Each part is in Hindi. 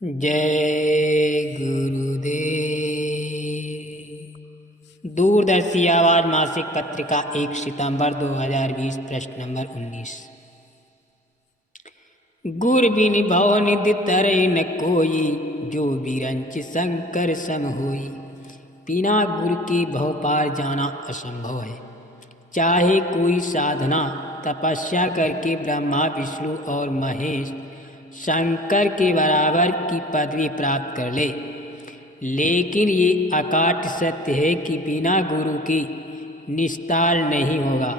जय गुरुदेव। दूरदर्शी आवाज मासिक पत्रिका 1 सितंबर 2020 प्रश्न नंबर 19। गुर बिन भव निधि तरे न कोई, जो बिरंच शंकर सम होई। बिना गुरु के भव पार जाना असंभव है। चाहे कोई साधना तपस्या करके ब्रह्मा विष्णु और महेश शंकर के बराबर की पदवी प्राप्त कर ले, लेकिन ये अकाट सत्य है कि बिना गुरु के निस्तार नहीं होगा।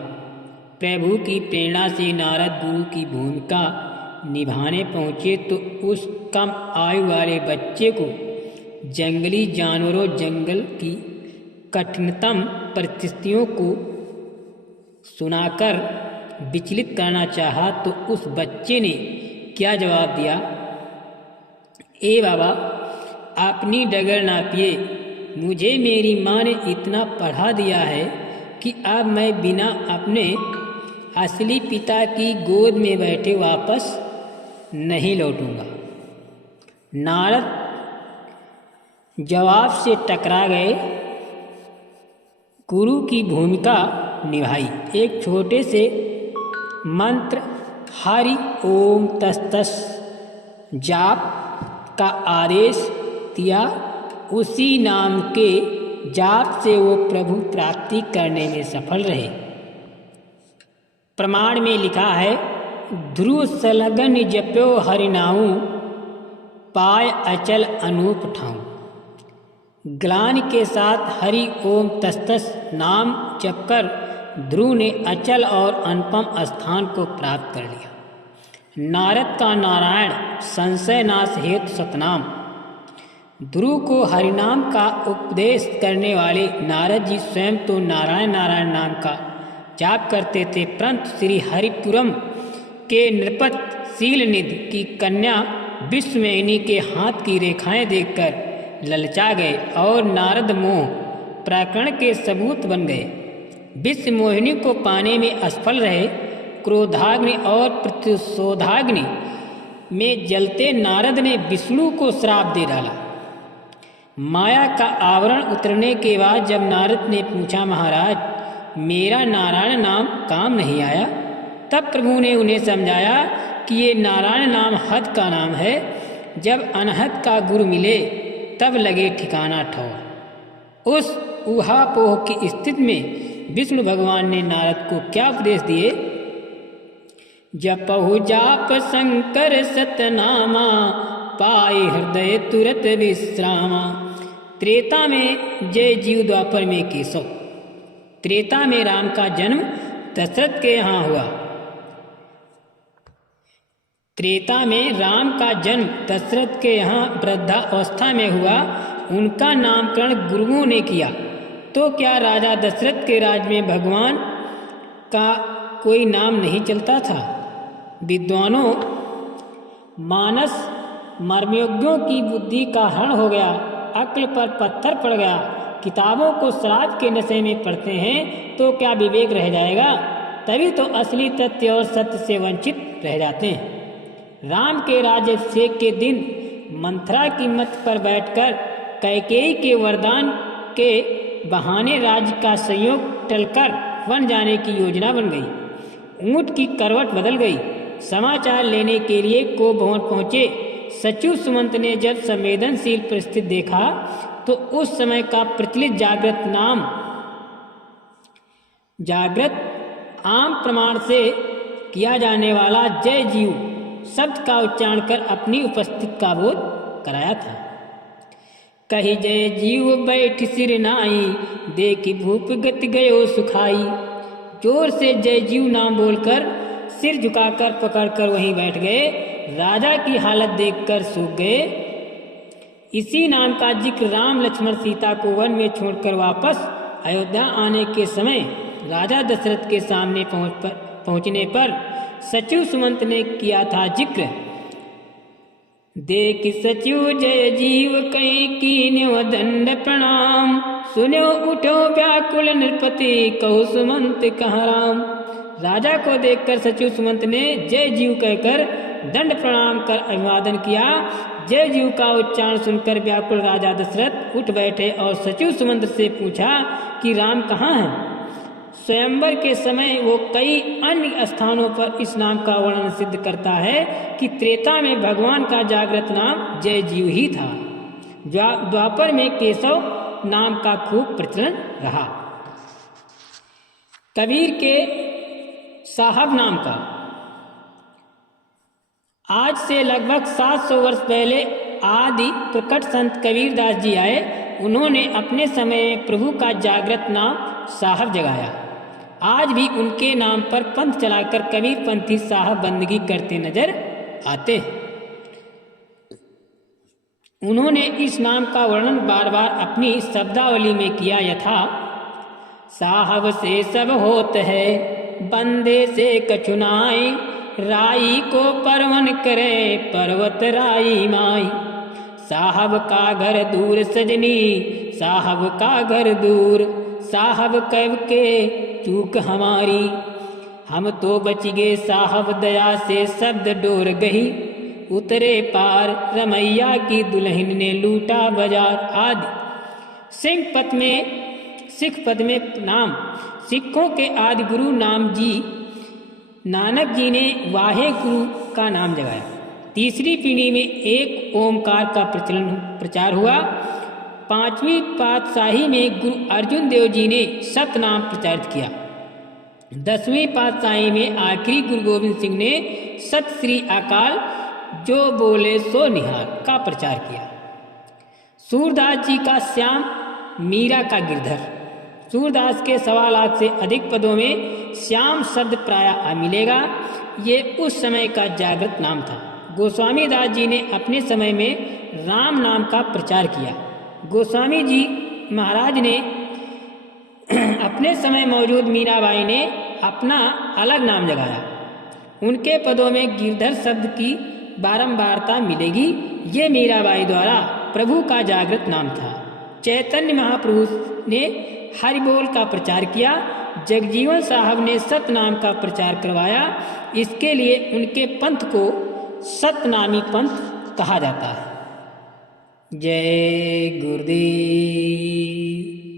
प्रभु की प्रेरणा से नारद गुरु की भूमिका निभाने पहुँचे तो उस कम आयु वाले बच्चे को जंगली जानवरों, जंगल की कठिनतम परिस्थितियों को सुनाकर विचलित करना चाहा तो उस बच्चे ने क्या जवाब दिया? ए बाबा, अपनी डगर नापिए। मुझे मेरी माँ ने इतना पढ़ा दिया है कि अब मैं बिना अपने असली पिता की गोद में बैठे वापस नहीं लौटूंगा। नारद जवाब से टकरा गए। गुरु की भूमिका निभाई। एक छोटे से मंत्र हरि ओम तस्तस जाप का आदेश दिया। उसी नाम के जाप से वो प्रभु प्राप्ति करने में सफल रहे। प्रमाण में लिखा है, ध्रुव सलगन जप्यो हरिनाऊ, पाय अचल अनूप ठाऊं। ग्लानि के साथ हरि ओम तस्तस नाम जपकर ध्रुव ने अचल और अनुपम स्थान को प्राप्त कर लिया। नारद का नारायण संशय नाश हेतु सतनाम। ध्रुव को हरिनाम का उपदेश करने वाले नारद जी स्वयं तो नारायण नारायण नाम का जाप करते थे, परंतु श्री हरिपुरम के नृपत शीलनिधि की कन्या विश्वमोहिनी के हाथ की रेखाएं देखकर ललचा गए और नारद मोह प्रकरण के सबूत बन गए। विश्वमोहिनी को पाने में असफल रहे। क्रोधाग्नि और प्रतिशोधाग्नि में जलते नारद ने विष्णु को श्राप दे डाला। माया का आवरण उतरने के बाद जब नारद ने पूछा, महाराज मेरा नारायण नाम काम नहीं आया, तब प्रभु ने उन्हें समझाया कि ये नारायण नाम हद का नाम है। जब अनहद का गुरु मिले तब लगे ठिकाना ठौर। उस ऊहापोह की स्थिति में विष्णु भगवान ने नारद को क्या उपदेश दिए? जपहु जाप शंकर सतनामा, पाए हृदय तुरत विश्रामा। त्रेता में जय जीव, द्वापर में केशव। त्रेता में राम का जन्म दशरथ के यहाँ हुआ। त्रेता में राम का जन्म दशरथ के यहाँ वृद्धावस्था में हुआ। उनका नामकरण गुरुओं ने किया। तो क्या राजा दशरथ के राज में भगवान का कोई नाम नहीं चलता था? विद्वानों, मानस मर्मयोग्यों की बुद्धि का हरण हो गया, अक्ल पर पत्थर पड़ गया। किताबों को शराब के नशे में पढ़ते हैं तो क्या विवेक रह जाएगा? तभी तो असली तथ्य और सत्य से वंचित रह जाते हैं। राम के राज्याभिषेक के दिन मंथरा की मत पर बैठकर कैकेयी के वरदान के बहाने राज्य का संयोग टलकर वन जाने की योजना बन गई। ऊंट की करवट बदल गई। समाचार लेने के लिए को भवन पहुंचे सचिव सुमंत ने जब संवेदनशील परिस्थिति देखा तो उस समय का प्रचलित जागृत आम प्रमाण से किया जाने वाला जय जीव शब्द का उच्चारण कर अपनी उपस्थिति का बोध कराया था। कही जय जीव बैठ सिर नाई, देखी भूप गति गयो सुखाई। जोर से जय जीव नाम बोलकर सिर झुकाकर पकड़कर वहीं बैठ गए। राजा की हालत देखकर सूख गए। इसी नाम का जिक्र राम लक्ष्मण सीता को वन में छोड़कर वापस अयोध्या आने के समय राजा दशरथ के सामने पहुंचने पर सचिव सुमंत ने किया था जिक्र। देख सचिव जय जीव कई कीन्यो दंड प्रणाम, सुनो उठो व्याकुल नृपति कहु सुमंत कहाँ राम। राजा को देखकर सचिव सुमंत ने जय जीव कहकर दंड प्रणाम कर अभिवादन किया। जय जीव का उच्चारण सुनकर व्याकुल राजा दशरथ उठ बैठे और सचिव सुमंत्र से पूछा कि राम कहाँ हैं। स्वयंवर के समय वो कई अन्य स्थानों पर इस नाम का वर्णन सिद्ध करता है कि त्रेता में भगवान का जागृत नाम जय जीव ही था। द्वापर में केशव नाम का खूब प्रचलन रहा। कबीर के साहब नाम का। आज से लगभग 700 वर्ष पहले आदि प्रकट संत कबीरदास जी आए। उन्होंने अपने समय में प्रभु का जागृत नाम साहब जगाया। आज भी उनके नाम पर पंथ चलाकर कबीर पंथी साहब बंदगी करते नजर आते हैं। उन्होंने इस नाम का वर्णन बार बार अपनी शब्दावली में किया यथा साहब से सब होत है, बंदे से कछुनाई, राई को परवन करे, पर्वत राई माई। साहब का घर दूर सजनी, साहब का घर दूर, साहब कब के चूक हमारी। हम तो बच गए साहब दया से, शब्द डोर गही, उतरे पार रमैया की दुल्हन ने लूटा बाजार आदि। सिख पद में नाम। सिखों के आदि गुरु नाम जी नानक जी ने वाहे गुरु का नाम जगाया। तीसरी पीढ़ी में एक ओमकार का प्रचार हुआ। 5वीं पातशाही में गुरु अर्जुन देव जी ने सतनाम प्रचारित किया। 10वीं पातशाही में आखिरी गुरु गोविंद सिंह ने सत श्री अकाल जो बोले सो निहार का प्रचार किया। सूरदास जी का श्याम, मीरा का गिरधर। सूरदास के 1.25 लाख से अधिक पदों में श्याम शब्द प्रायः मिलेगा। ये उस समय का जागृत नाम था। गोस्वामी दास जी ने अपने समय में राम नाम का प्रचार किया। गोस्वामी जी महाराज ने अपने समय मौजूद मीराबाई ने अपना अलग नाम जगाया। उनके पदों में गिरधर शब्द की बारंबारता मिलेगी। ये मीराबाई द्वारा प्रभु का जागृत नाम था। चैतन्य महाप्रभु ने हरिबोल का प्रचार किया। जगजीवन साहब ने सतनाम का प्रचार करवाया। इसके लिए उनके पंथ को सतनामी पंथ कहा जाता है। जय गुरुदेव।